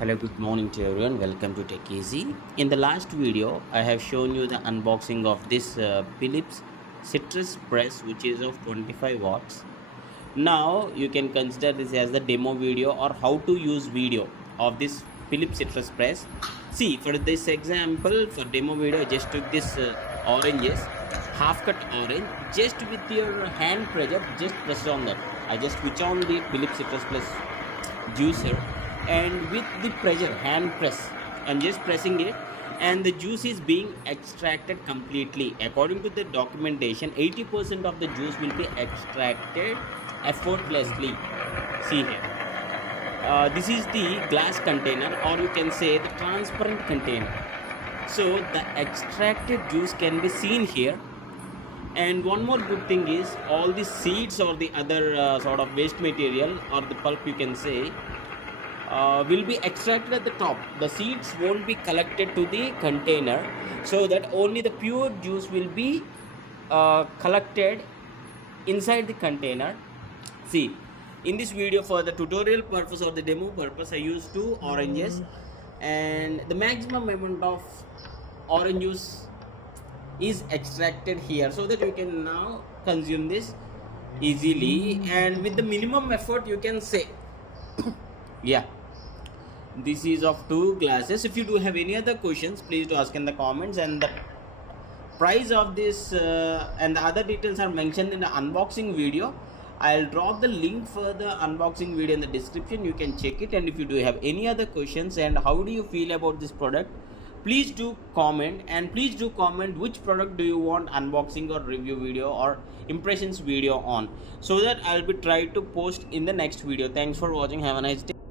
Hello, good morning to everyone. Welcome to Tech Easy. In the last video, I have shown you the unboxing of this Philips citrus press, which is of 25 watts. Now you can consider this as the demo video or how to use video of this Philips citrus press. See, for this example, for demo video, I just took this oranges, half cut orange, just with your hand pressure, just press on that. I just switch on the Philips citrus press juicer, and with the pressure hand press and just pressing it, and the juice is being extracted completely. According to the documentation, 80% of the juice will be extracted effortlessly. See here, this is the glass container, or you can say the transparent container. So the extracted juice can be seen here. And one more good thing is, all the seeds or the other sort of waste material or the pulp, you can say, will be extracted at the top. The seeds won't be collected to the container, so that only the pure juice will be collected inside the container. See, in this video, for the tutorial purpose or the demo purpose, I used 2 oranges, and the maximum amount of orange juice is extracted here, so that you can now consume this easily and with the minimum effort, you can say. Yeah, this is of 2 glasses. If you do have any other questions, please do ask in the comments, and the price of this and the other details are mentioned in the unboxing video. I'll drop the link for the unboxing video in the description. You can check it, and if you do have any other questions and how do you feel about this product, please do comment, and please do comment which product do you want unboxing or review video or impressions video on, so that I'll be trying to post in the next video. Thanks for watching. Have a nice day.